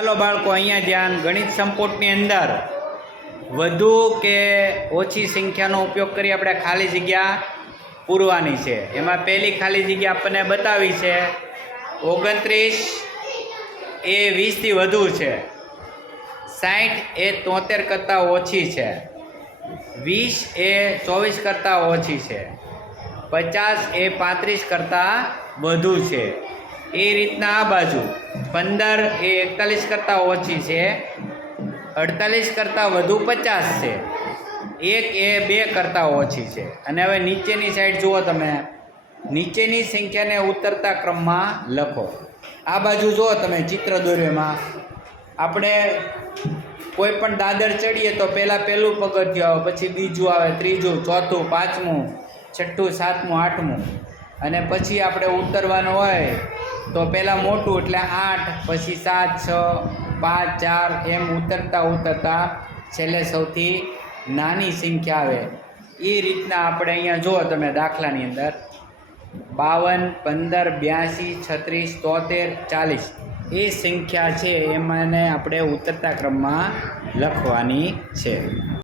ચાલો બાળકો, અહીંયા ધ્યાન. ગણિત સંપુટની અંદર વધુ કે ઓછી સંખ્યાનો ઉપયોગ કરી આપણે ખાલી જગ્યા પૂરવાની છે. એમાં પહેલી ખાલી જગ્યા આપણને બતાવી છે 29 એ 20થી વધુ છે, 60 એ 73 કરતાં ઓછી છે, 20 એ 24 કરતાં ઓછી છે, 50 એ 35 કરતાં વધુ છે. એ રીતના આ બાજુ 15 એ 41 કરતાં ઓછી છે, 48 કરતાં વધુ 50 છે, 1 એ 2 કરતાં ઓછી છે. અને હવે નીચેની સાઈડ જુઓ તમે, નીચેની સંખ્યાને ઉતરતા ક્રમમાં લખો. આ બાજુ જુઓ તમે ચિત્ર દોર્યોમાં, આપણે કોઈ પણ દાદર ચડીએ તો પહેલાં પહેલું પગથિયું આવે, પછી બીજું આવે, ત્રીજું, ચોથું, પાંચમું, છઠ્ઠું, સાતમું, આઠમું, અને પછી આપણે ઉતરવાનું હોય તો પહેલાં મોટું એટલે 8, પછી 7, 6, 5, 4 એમ ઉતરતા ઉતરતા છેલ્લે સૌથી નાની સંખ્યા આવે. એ રીતના આપણે અહીંયા જુઓ તમે દાખલાની અંદર 52, 15, 82, 36, 73, 40 એ સંખ્યા છે એમાંને આપણે ઉતરતા ક્રમમાં લખવાની છે.